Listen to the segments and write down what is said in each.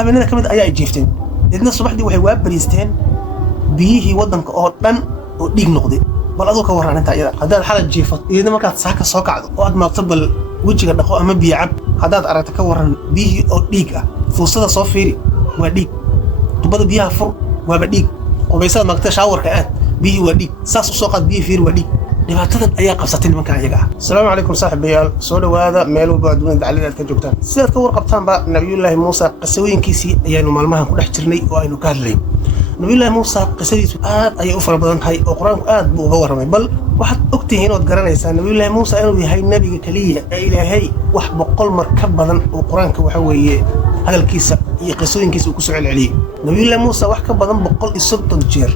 habeenada kamid ayaa ay jeefteen dadna subaxdii waxay waa bariisteen biyihii wadanka oo dhan oo dhiig noqday bal adoo ka waran inta iyada hadaad xalad jeefat iyada markaad saaka soo kacdo oo aad maaqto bal wajiga dhaqo ama biyo cab hadaad aragto ka waran biyihii oo dhiig ah fuusada soo fiiri waa dhiig tubada biyaha fur waa dhiig qubaysada maaqta shaawarka aad biyihii waa dhiig saas u soo qaad biyihii fiiri waa dhiig dhibaatadan ayaa qabsatay nimanka ayaga ah. Assalaamu calaykum saaxiibayaal soo dhawaada meel walba adduunka dacalada ka joogtaan sidaad ka warqabtaan ba nabiyullaahi Muusa qisooyinkiisii ayaanu maalmahan ku dhex jirnay oo aynu ka hadlay nabiyullaahi Muusa qisadiisu aad ayay u fara badan tahay oo quraanku aad buu uga warramay bal waxaad ogtihiin oo garanaysaa nabiyullaahi Muusa inuu yahay nabiga kaliya ee Ilaahay wax 100 mar ka badan oo quraanka waxa weeye hadalkiisa iyo qisooyinkiisa uu ku soo celceliyay nabiyullaahi Muusa wax ka badan 130 jeer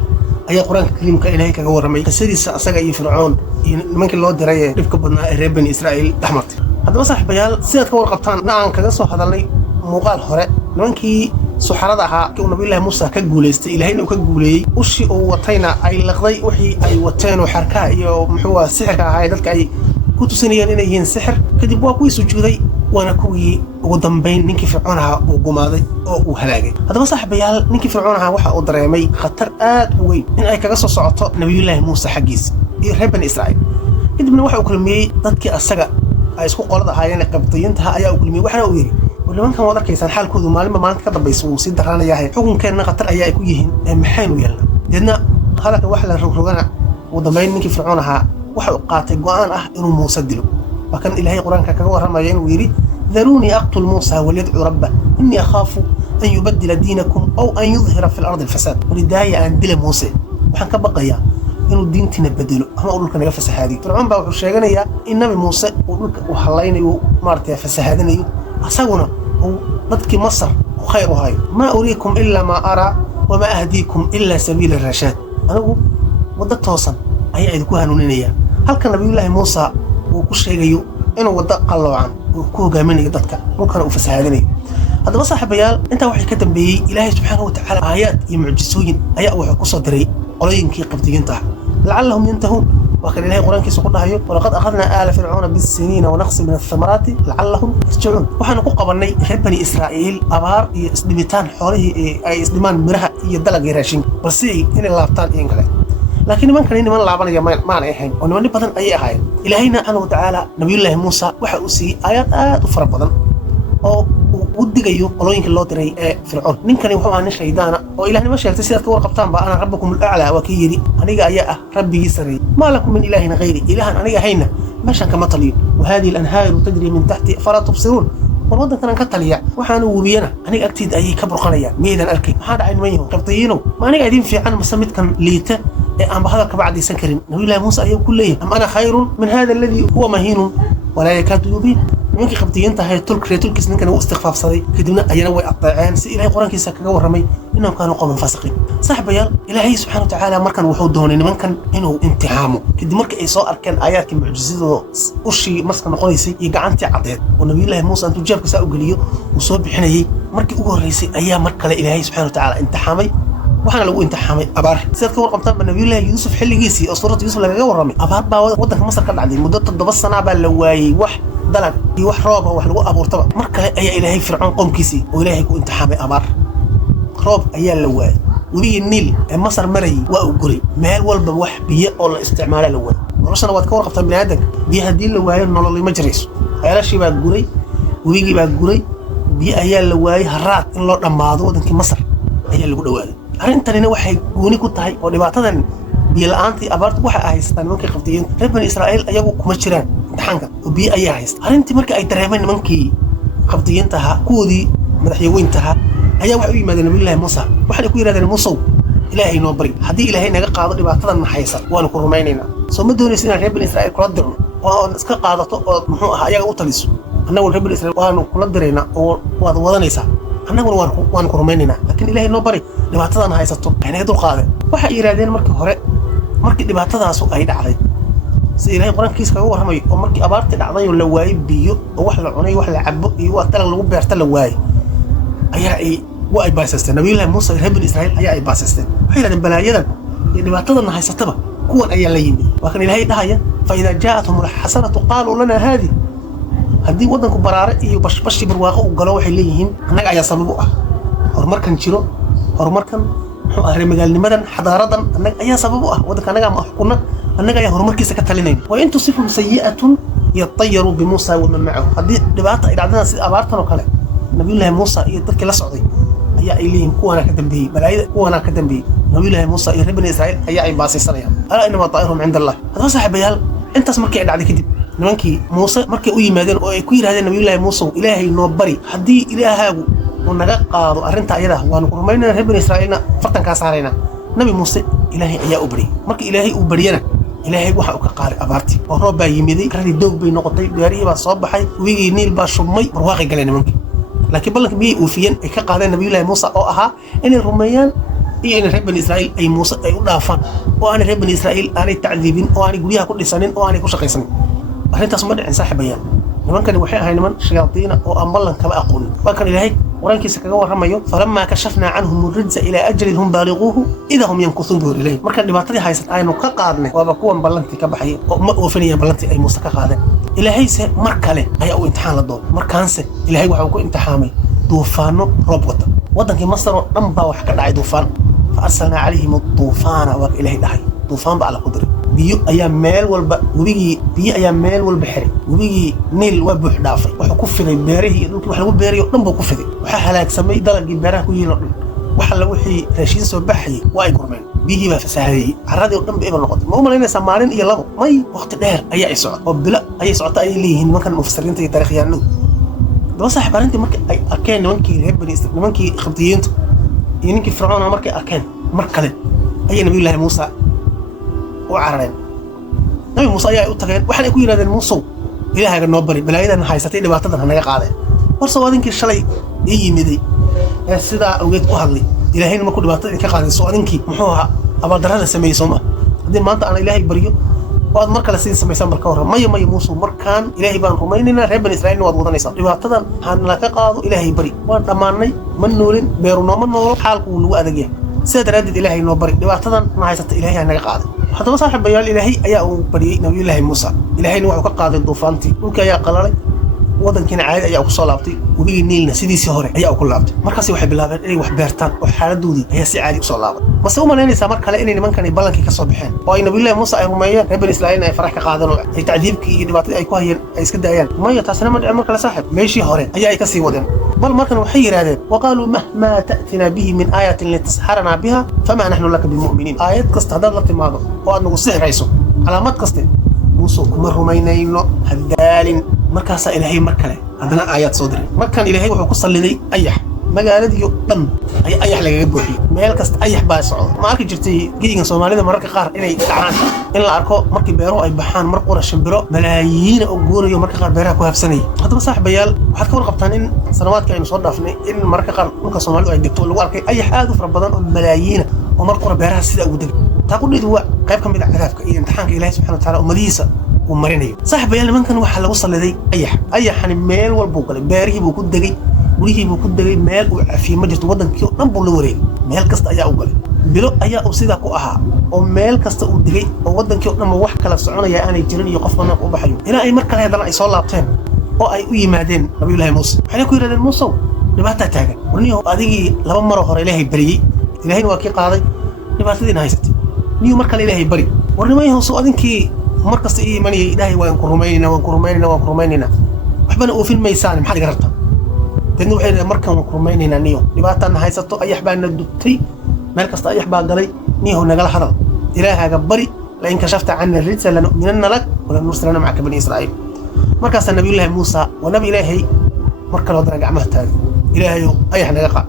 ayaa quraanka kariimka Ilaahay kaga warramay qisadiisa asaga iyo Fircoon iyo nimankii loo diray dhibka badnaa ee reer bani Israa'iil dhaxmartay haddaba saaxiibayaal sidaad ka warqabtaan aan kaga soo hadalnay muuqaal hore nimankii suxarada ahaa oo nabiyullaahi Muusa ka guuleystay Ilaahayna uu ka guuleeyay ushi oo watayna ay laqday wixii ay wateen oo xarkaha iyo muxuu sixirka ahaa dadka ay ku tusinayeen inay yihiin sixir kadib waa kuwii sujuuday وانا كوي ودنبين نينكي فرعونها وقماضي او هلاقي هذا مسح بيال نينكي فرعونها وحا او دريمي خطر وين ان اي كغا سو سوقتو نبي الله موسى حقيس iyo reer bani Israa'iil kadibna waxa uu kulmiyay dadkii asaga ay isku qolada ahaayeen qabtiyinta ayaa uu kulmiyay waxana uu yiri walamankan wada arkaysan xaalkoodu maalinta ka dambayso uu si daranayahay xukunkeena qatar ayaa ay ku yihiin maxaynu yeelna dadna halka wax la rogana ودنبين نينكي فرعونها waxa uu qaatay go'aan ah inuu Muusa dilo وكان إلهي قرآن كذا ورميين ويري ذروني أقتل موسى وليدعو ربه إني أخاف أن يبدل دينكم أو أن يظهر في الأرض الفساد ولداية عن دل موسى وحن كبقيا إنه الدين تنبدله هم أقول لك نفس هذه فرعون بقى وشيغنا يا إنما موسى وحلينا ومارتي فسهادنا أسونا وضدك مصر وخير هاي ما أريكم إلا ما أرى وما أهديكم إلا سبيل الرشاد أنا وضدت توصل أي عيدكوها نونينيا هل كان نبي الله موسى وكل شيء إنه وضع قلوعان وكوجا مني ضدك ممكن أفسهادني هذا بس حبيال أنت واحد كتب به إلهي سبحانه وتعالى آيات يمعجزين آيات وحكوا صدري قليل كي قبضين تحت لعلهم ينتهون وكان إلهي قرآن كي سقطنا هيو ولقد أخذنا آل فرعون بالسنين ونقص من الثمرات لعلهم يرجعون وحنا قبلنا رب بني إسرائيل أبار يسلمتان حوله أي يسلمان مرها يدلق يراشين بس إن الله بتان ينقله لكن من كان من لعبنا يا ما نحين ونمني بدن أي حاجة إلهينا أنا وتعالى نبي الله موسى وحأسي آيات وفر بدن أو ودي جيو الله ينك الله تري فرعون نكني وحنا عن الشيطان وإلهنا ما شاء تسير كور قبطان بقى أنا ربكم الأعلى وكيري أنا جاء ربي يسري ما لكم من إله غيري إله أنا جاهينا ماشان كما طليل وهذه الأنهار تجري من تحت فلا تبصرون والوضع كان كتليا وحنا وبينا أنا أكيد أي كبر قنيا ميدا أركي هذا عين ميه قبطيينه ما أنا قاعدين في عن مسميت كان ليته أم بهذا كبعد يسكرين نبي الله موسى أيوب كلية أم أنا خير من هذا الذي هو مهين ولا يكاد يبين يمكن خبطيين تهاي تلك سنين كانوا استخفاف صدي كدنا أينا ويقطعان سي إلهي قرآن كيسا كجو رمي إنهم كانوا قوم فاسقين صاحب يال إلهي سبحانه وتعالى مركن وحود دون إن من كان إنه امتحامه كد مركن إيصاء أركان آيات معجزة وشي مسكن قويسي يقعنتي عضيد ونبي الله موسى أنتو جاب كساء قليو وصوب بحنيه مركن أقول رئيسي أيام مركن إلهي سبحانه وتعالى امتحامي waxana lagu imtixaamay abaar sidoo kale warqabtaan nabiyullaahi yuusuf xilligiisii oo suurada yuusuf laga warramay abaar baa wadanka masar ka dhacday muddo 7 sano baa la waayay wax dalag iyo wax roob wax lagu abuurtaba mar kale ayaa ilaahay fircoon qomkiisii oo ilaahay ku imtixaamay abaar roob ayaa la waayay wadiga niil ee masar maray waa u guray meel walba wax biyo oo la isticmaalo la waayay noloshana waad ka warqabtaan bini'aadanka biyo hadii la waayo nolol ma jirayso xeelashii baa guray wadigi baa guray biyo ayaa la waayay haraad in loo dhamaado wadankii masar ayaa lagu dhawaaday arrintanina waxay gooni ku tahay oo dhibaatadan biyo la'aantii abaartu waxa ay haystaan nimankii qabtiyeen reer bani Israa'iil ayagu kuma jiraan imtixaanka oo biyo ayaa haysta arrintii markii ay dareemeen nimankii qabtiyeenta ahaa kuwoodii madaxweynta ahaa ayaa waxay u yimaadeen nabiyullaahi Muusa waxay ku yiraahdeen Muusa ilaahay noo bari haddii ilaahay naga qaado dhibaatadan ma haysan waan ku rumaynaynaa soo ma doonaysid in reer bani Israa'iil kula dirno oo iska qaadato oo muxuu ahaa ayaga u taliso annagu reer bani Israa'iil waan kula diraynaa oo waad wadanaysaa annaguna waan ku rumaynaynaa laakiin ilaahay noo bari dhibaatadan haysato ayna dul qaadeen waxa yiraahdeen markii dhibaatadaas ay dhacday si ilaahay quraankiisa kaga warramay oo markii abaartii dhacday oo la waayay biyo oo wax la cunay wax la cabo iyo wax talag lagu beerta la waayay ayaa ay baasasteen nabiyullaahi Muusa reer bani Israa'iil ayaa ay baasasteen waxay yiraahdeen balaayadan iyo dhibaatadan haysataba kuwan ayaa la yimid waa kan ilaahay dhahaya fa idha ja'atuhum al-hasanatu qalu lana hadi haddii wadanku baraare iyo bashbashi barwaaqo u galo waxay leeyihiin annaga ayaa sabab u ah horumarkan jiro horumarkan muxuu ahaa magaalnimadan xadaaradan annaga ayaa sabab u ah wadanka annaga ma xukuna annaga ayaa horumarkiisa ka talinayna wa in tusifhum sayyi'atun yatayaru bi Musa wa man ma'ahu haddii dhibaata ay dhacdana sida abaartan oo kale nabiyullaahi Musa iyo dadkii la socday ayaa ay leeyihiin kuwana ka dambeeyey balaayada kuwana ka dambeeyey nabiyullaahi Musa iyo reer bani Israa'iil ayaa ay baasaysanayaan ala inama ta'iruhum 'inda Allah hadaba saaxiibayaal intaas markii ay dhacday kadib nimankii Muuse markay u yimaadeen oo ay ku yiraahdeen nabiyullaahi Muuse ilaahay noo bari haddii ilaahaagu uu naga qaado arrinta ayada waan ku rumaynaa reer bani Israa'iilna fartanka saarayna nabi Muuse ilaahay ayaa u bari marka ilaahay uu bariyana ilaahay waxa uu ka qaaday abaartii oo roob baa yimiday radii doog bay noqotay beerihii baa soo baxay wigii niil baa shubmay barwaaqi galeen nimankii laakiin ballanka miyay uufiyeen ay ka qaadeen nabiyullaahi Muuse oo ahaa inay rumeeyaan iyo in reer bani Israa'iil ay Muuse ay u dhaafaan oo aan reer bani Israa'iil aanay tacdiibin oo aanay guryaha ku dhisanin oo aanay ku shaqaysanin arrintaas ma dhicin saaxiibayaan nimankani waxay ahayn niman shayaadiina oo aan ballan kaba aqoonin waa kan ilaahay quraankiisa kaga warramayo falammaa kashafnaa canhum rijza ilaa ajalin hum baaliquuhu idha hum yankuthun buu ilayhi marka dhibaatadii haysat aynu ka qaadnay waaba kuwan ballantii ka baxay oo ma oofinayaan ballantii ay Muuse ka qaadeen ilaahayse mar kale ayaa uu imtixaan la doonay markaanse ilaahay waxa uu ku imtixaamay duufaano roob wata wadankii Masar oo dhan baa wax ka dhacay duufaan fa arsalnaa calayhim duufaana waa ilaahay dhahay duufaan baa la ku diray biyo ayaa meel walba biyo ayaa meel walba xiray wabigii niil waa buux dhaafay wuxuu ku fiday beerihii dhulkii wax lagu beeriyo dhan buu ku fiday waxa halaagsamay dalagii beeraha ku yiilo dhan waxa la wixii raashin soo baxay waa ay gurmeen biyihii baa fasahaday carradii oo dhan bay noqotay ma u malaynaysaa maalin iyo labo may waqti dheer ayaa ay socod oo bilo ayay socota ay leeyihiin markan mufasiriinta iyo taariikhyahanadu daba saaxiibarintii markii ay arkeen nimankii reer bani Israa'iil nimankii khibtiyiintu iyo ninkii fircoona markay arkeen mar kale ayay nabiyullaahi Muuse u carareen nabi Muuse ayaa u tageen waxaan ku yiraahdeen Muuse ilaahaga noo bari balaayadan haysatay dhibaatadan naga qaaday warso wadinkii shalay ee yimiday ee sida awgeed ku hadlay ilaahayna ma ku dhibaatada ka qaaday soo adinkii muxuu ahaa abadarada sameeyso ma hadii maanta aan ilaahay bariyo waad mar kale sidii sameeysan marka hore maya Muuse markaan ilaahay baan rumaynaynaa reer bani Israa'iil waad wadanaysaa dhibaatadan aan la ka qaado ilaahay bari waan dhamaanay ma noolin beeruno ma noolo xaalku uu nagu adag yahay sida daraadid ilaahay noo bari dhibaatadan ma haysata ilaahay naga qaaday haddaba saaxiibayaal ilaahay ayaa uu bariyay nabiyullaahi Muuse ilaahayna wuxuu ka qaaday duufaantii dhulka ayaa qalalay wadankiina caadi ayaa ku soo laabtay wabigii niilna sidiisii hore ayaa ku laabtay markaas waxay bilaabeen inay wax beertaan oo xaaladoodii ayaa si caadi u soo laabatay mase u malaynaysaa mar kale inay nimankani ballankii ka soo baxeen oo ay nabiyullaahi Muuse ay rumeeyeen reer bani Israa'iil ay farax ka qaadeen oo ay tacdiibkii iyo dhibaatadii ay ku hayeen ay iska daayaan maya taasina ma dhicin mar kale saaxiib meeshii hore ayaa ay ka sii wadeen bal markan waxay yiraahdeen waqaaluu mahma ta'tina bihi min ayatin litasharana biha fama nahnu laka bimu'minin aayad kasta hadaad la timaado oo aad nagu sixirayso calaamad kasta Muuse kuma rumaynayno hadaalin markaas ilaahay mar kale hadana aayad soo diray markan ilaahay wuxuu ku saliday ayax magaaladii dhan ayax lagaga buuxiyay meel kasta ayax baa socdo ma arki jirtay gidigan Soomaalida mararka qaar inay dhacaan in la arko markii beero ay baxaan mar qora shimbiro malaayiin oo guurayo mararka qaar beeraha ku habsanay hadaba saaxiibayaal waxaad ka warqabtaan in sanawaadka aynu soo dhaafnay in mararka qaar dhulka Soomaalidu ay degto lagu arkay ayax aad u fara badan oo malaayiin oo mar qora beeraha sida ugu degay taa ku dhigay waa qayb ka mid ah cadaabka iyo imtixaanka Ilaahay subhanahu wa ta'ala umadiisa ومرينيو صاحب بيان من كان واحد لو صلى ذي أيح يعني ميل والبوكل باريه بوكل دقي وليه بوكل دقي ميل وفي مجلس وضن كيو نبول لوري ميل كست أيا أوكل بلو أيا أوسيدا كو أها وميل كست ودقي ووضن كيو نما واحد كلا سعونا يا أنا يجرني يقفنا وبحيو هنا أي مركل هذا لا يصلى بتين أو أي معدن نبي الله موسى حنا كوير هذا الموسى نبعته تاجر ونيو أديجي لما مرة هر إلهي بري إلهي واقي قاضي نبعته دي نهايست نيو مركل إلهي بري ورنما يهوسو أدينكي markasta iimanay ilaahay waan ku rumaynayna waxbana oo film maysan maxad garata dadna waxay markan ku rumaynayna niyo dhibaatan haysato ayax baa nadubtay meel kasta ayax baa galay niyo nagala hadal ilaahaga bari la in kashafta anna rijsa lanu'minanna lak wa lanursilana ma'aka bani israa'iil markaas nabiyullaahi Muuse wa nabi ilaahay markale wadana gacmaha taag ilaahay ayax naga qa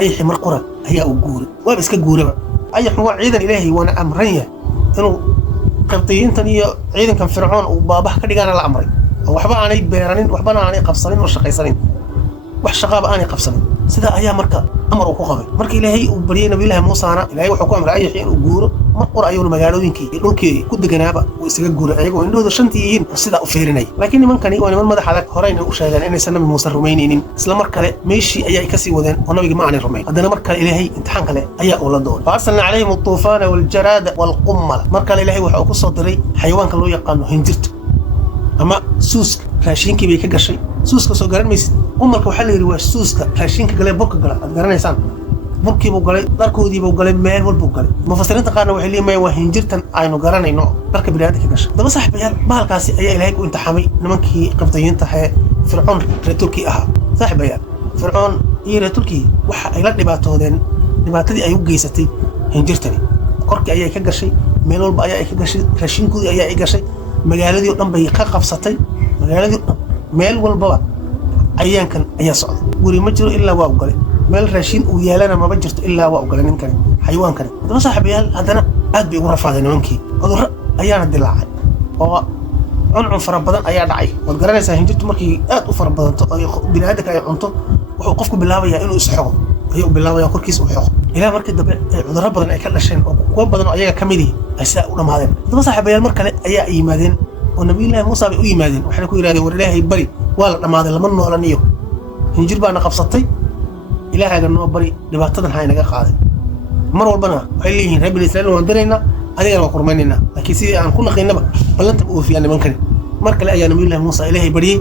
ayax mar qura ayaa u guuray waa iska guuraba ayax waa ciidan ilaahay wana amraya inuu قبطيين تاني عيدن كان فرعون وبابه كديغانا لا امري waxba aanay beeranin waxbana aanay qabsanin oo shaqaysanin wax shaqaba aanay qabsanin sida ayaa marka amar uu ku qabay markii ilaahay uu bariyay nabiyullaahi Muuse ilaahay wuxuu ku amray ayax inuu guuro mar qor ayuu magaalooyinkii dhulkii ku deganaaba uu isaga guuray ayagoo indhooda shantii yihiin sida u feerinay laakiin nimankani waa niman madax adag horeyna u sheegeen inaysan nabi Muuse rumaynaynin isla mar kale meeshii ayay ka sii wadeen oo nabiga ma aanay rumayn hadana mar kale ilaahay imtixaan kale ayaa uu la doonay farsalna calayhim at-tufana wal jarada wal qummal mar kale ilaahay wuxuu ku soo diray xayawaanka loo yaqaan hinjirta ama suuska raashinkii bay ka gashay suuska soo garan maysid umarka waxa la yiri waa suuska raashinka galay burka gala aad garanaysaan burkii buu galay dharkoodii buu galay meel walbuu galay mufasiriinta qaarna waxay leeyihiin waa hinjirtan aynu garanayno dharka bini'aadamka ka gashay daba saaxiibayaal bahalkaasi ayaa ilaahay ku imtixaamay nimankii qibdiyiinta ee fircoon reer turki ahaa saaxiibayaal fircoon iyo reer turki waxa ay la dhibaatoodeen dhibaatadii ay u geysatay hinjirtani korkii ayay ka gashay meel walba ayaa ay ka gashay raashinkoodii ayaa ay gashay magaaladii oo dhan bay ka qabsatay magaaladii oo dhan meel walbaba ayaankan ayaa socda guri ma jiro ilaa waa u galay meel raashin uu yaalana maba jirto ilaa waa u galay ninkani xayawaankani daba saaxiibayaal haddana aad bay ugu rafaadeen nimankii cudurro ayaana dilaacay oo cuncun fara badan ayaa dhacay waad garanaysaa hinjirtu markii aad u fara badanto oo bini'aadamka ay cunto wuxuu qofku bilaabayaa inuu isxogo ayuu bilaabayaa korkiisa u xogo ilaa markii dambe cudurro badan ay ka dhasheen oo kuwa badan oo ayaga ka mid yihiin ay sidaa u dhammaadeen daba saaxiibayaal mar kale ayaa ay yimaadeen oo nabiyullaahi muusa bay u yimaadeen waxayna ku yidhahdeen war ilaahay bari waa la dhammaaday lama noolaniyo hinjir baana qabsatay ilaahaaga noo bari dhibaatadan ha inaga qaaday mar walbana waxay leeyihiin reer bani israa'iil waan diraynaa adigana waan kurmaynaynaa laakiin sidii aan ku naqaynaba ballanta u oofiyaan nimankani mar kale ayaa nabiyullaahi muusa ilaahay bariyey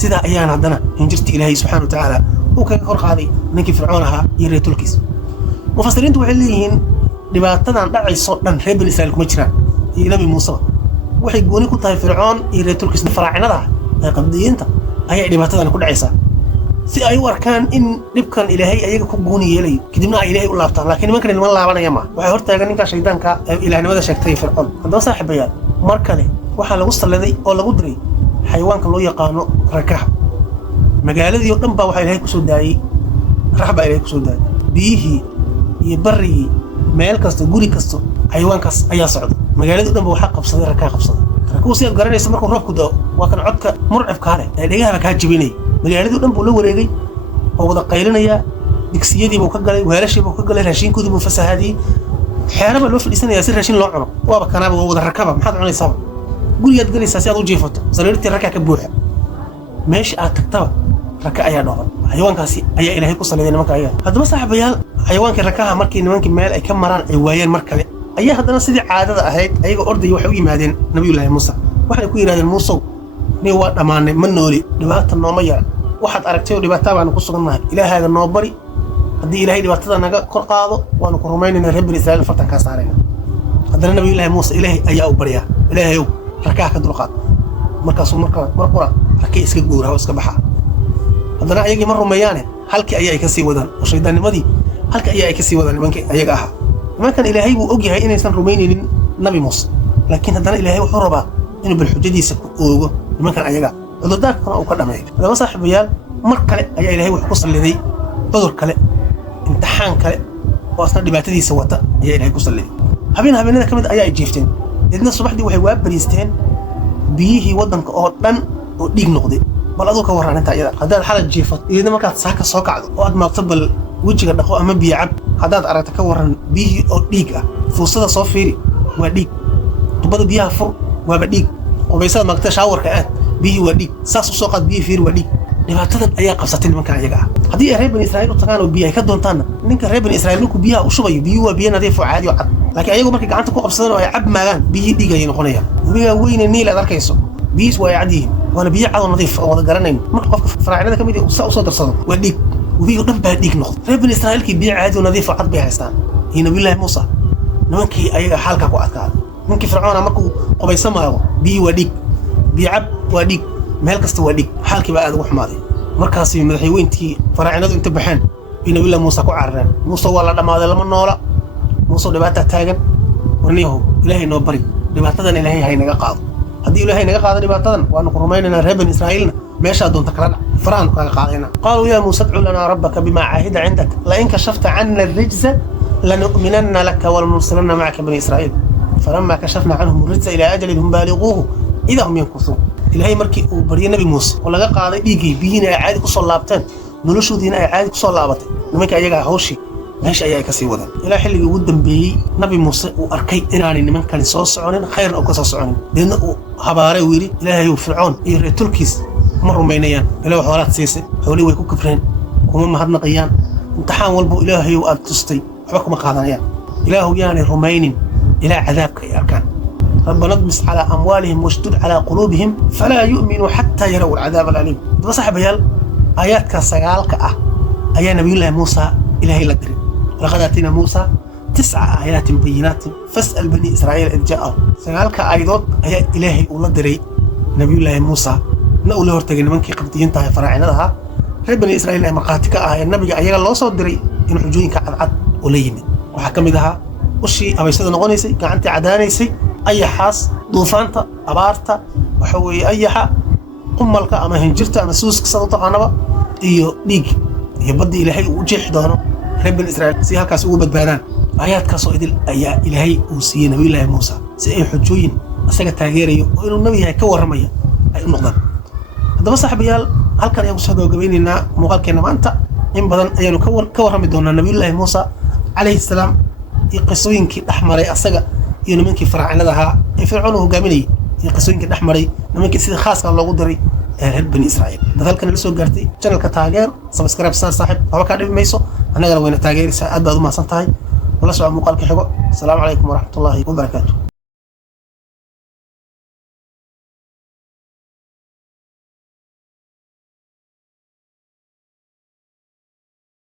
sidaa ayaan haddana hinjirtii ilaahay subxaana wa tacaala uu kaga kor qaaday ninkii fircoon ahaa iyo reer tulkiis mufasiriintu waxay leeyihiin dhibaatadan dhacaysoo dhan reer bani israa'iil kuma jiraan iyo nabi muuseba waxay gooni ku tahay fircoon iyo reer tulkiis faraacinada ah ee qabdiyiinta ayay dhibaatadan ku dhacaysaa si ay u arkaan in dhibkan ilaahay ayaga ku gooni yeelayo kadibna ay ilaahay u laabtaan laakiin nimankani niman laabanaya ma waxay hortaagan ninka shaydaanka ee ilaahnimada sheegtay fircoon haddaba saaxiibayaal mar kale waxaa lagu salladay oo lagu diray xayawaanka loo yaqaano rakaha magaaladii oo dhan baa waxaa ilaahay kusoo daayey rax baa ilaahay kusoo daayey biyihii iyo barrigii meel kasta guri kasta xayawaankaas ayaa socda magaaladii o dhan ba waxaa qabsaday rakaa qabsaday rakuhu si aad garanaysa markuu roobku da'o waa kan codka murcibkaa leh ee dhegahaba kaa jebinaya magaaladii o dhan buu la wareegay oo wada qaylinayaa digsiyadiibuu ka galay weelashiibuu ka galay raashinkoodii buu fasahaadiyey xeeraba loo fadhiisanayaa si raashin loo cuno waaba kanaaba waa wada rakaba maxaad cunaysaaba gurigaad galaysaa si aad u jiifato sariirtii rakaa ka buuxa meesha aad tagtaba raka ayaa dhooban xayawaankaasi ayaa ilaahay ku saliday nimanka ayaga haddaba saaxiibayaal xayawaankii rakaha markii nimankii meel ay ka maraan ay waayeen mar kale ayaa haddana sidii caadada ahayd ayaga ordaya waxay u yimaadeen nabiyullaahi muusa waxay ku yidhahdeen muusow nin waa dhammaanay ma nooli dhibaata nooma yara waxaad aragtay oo dhibaataa baanu ku sugannahay ilaahaaga noo bari haddii ilaahay dhibaatada naga kor qaado waanu ku rumaynaynaa reer bani israa'iil fartan kaa saarayna haddana nabiyullaahi muusa ilaahay ayaa u baryaa ilaahayow rakaha ka dulqaad markaasuu mar qura rakay iska guuraha oo iska baxaa haddana ayagii ma rumeeyaane halkii ayaa ay ka sii wadaan oo shaydaannimadii halkii ayaa ay ka sii wadaan nimankii ayaga ahaa nimankan ilaahay buu og yahay inaysan rumaynaynin nabi muuse laakiin haddana ilaahay wuxuu rabaa inuu balxujadiisa ku oogo nimankan ayaga cudurdaarkana uu ka dhameeyo haddaba saaxiibayaal mar kale ayaa ilaahay wuxuu ku salliday cudur kale imtixaan kale oo asna dhibaatadiisa wata ayaa ilaahay ku salliday habeenada ka mid ayaa ay jiifteen deedna subaxdii waxay waa bariisteen biyihii waddanka oo dhan oo dhiig noqday bal aduu ka warran inta iyada haddaad xalad jiifat iyadna markaad saaka soo kacdo oo aad maagto bal wejiga dhaqo ama biyo cab haddaad aragto ka warran biyihii oo dhiig ah fuusada soo fiiri waa dhiig tubada biyaha fur waaba dhiig qubaysada maagta shaawarka aad biyihii waa dhiig saas u soo qaad biyihii fiiri waa dhiig dhibaatadan ayaa qabsatay nimankan ayaga ah haddii ay reer bani israa'iil u tagaan oo biyo ay ka doontaanna ninka reer bani israa'iil ninku biyaha u shubayo biyuhu waa biyo nadiif oo caadi oo cad laakiin ayagu markay gacanta ku qabsadaan oo ay cab maagaan biyihii dhiig ayay noqonayaan webigaa weyne niil aad arkayso biyihiis waa ay cad yihiin waana biyo cad oo nadiif oo wada garanayno marka qofka faraacinada ka mid saa u soo darsado waa dhiig webiga dhan baa dhiig noqday reer bani israa'iilkii biyo caadi oo nadiif oo cad bay haystaan iyo nabiyullaahi muusa nimankii ayaga xaalkaa ku adkaaday ninkii fircoona markuu qubaysan maago biyihii waa dhiig biyo cab waa dhiig meel kasta waa dhiig xaalkii baa aad ugu xumaaday markaasi madaxweyntii faraacinadu inta baxeen bay nabiyullaahi muusa ku carareen muuse waa la dhammaaday lama noola muuse dhibaataa taagan warniyahow ilaahay noo bari dhibaatadan ilaahay hay naga qaado haddii ilaahay naga qaado dhibaatadan waanu ku rumaynaynaa reer bani israa'iilna meeshaa doonta kala dhac faraanu kaga qaadayna qaaluu yaa muusa adcu lanaa rabbaka bimaa caahida cindak lain kashafta cana arrijza lanu'minanna laka walanursilanna macaka bani israa'iil falamaa kashafna canhum arrijza ilaa ajalin hum baaliquuhu idaa hum yankusuun ilaahay markii uu baryay nabi muuse oo laga qaaday dhiiggii biyihiina ay caadi ku soo laabteen noloshoodiina ay caadi ku soo laabatay nimanka ayagaa hawshii meesha ayaa ka sii wadaan ilaa xilligii ugu dambeeyey nabi muuse uu arkay inaanay nimankani soo soconin khayrna uu ka soo soconin deedna uu habaaray uu yidhi ilaahayow fircoon iyo reer tulkiis ma rumaynayaan ilaah xoolaad siisay xoolii way ku kafreen kuma mahadnaqayaan imtixaan walbo ilaahayow aad tustay waxba kuma qaadanayaan ilaahu yaanay rumaynin ilaa cadaabka ay arkaan ربنا اطمس على أموالهم واشدد على قلوبهم فلا يؤمنوا حتى يروا العذاب الأليم بس حبيال آيات كسجالك أيا نبي الله موسى إلهي لدري لقد آتينا موسى 9 آيات بينات فاسأل بني إسرائيل إذ جاءهم سقالك أيضا هي إلهي والله دري نبي الله موسى نقول له ارتقي منك قبطيين تاهي فراعنا لها بني إسرائيل أي مقاتك النبي أيها الله صوت دري إن حجوينك عد وليمن وحكم لها وشي أبي سيدنا غنيسي كعنتي عدانيسي أي حاس دوفانتا أبارتا وحوي أي حا قملك أما هنجرتا أما سوسك صدوتا عنبا إيو ديك يبدي إلهي وجيح دانو بني إسرائيل سي هالكاس ugu badbaadaan aayaadkaasoo idil ayaa ilaahay uu siiyey nabi ilaahay Muuse si ay xujooyin asaga taageerayo oo inuu nabi yahay ka waramaya ay u noqdaan hadaba saaxiibayaal halkan ayaan soo gabagabaynaynaa muuqaalkeena maanta in badan ayaanu ka warami doonaa nabi ilaahay Muuse alayhi salaam iyo qisooyinkii dhaxmaray asaga iyo nimankii faraacinada ahaa ee fircoon uu hogaaminayay iyo qisooyinkii dhaxmaray nimankii sida khaaska loogu diray reer bani Israa'iil dadalkan la soo gaartay channelka taageer subscribe saaxiib haba ka dhimayso anagana wayna taageeraysaa aad baad u mahadsantahay ولا سؤال مقالك حقو السلام عليكم ورحمة الله وبركاته.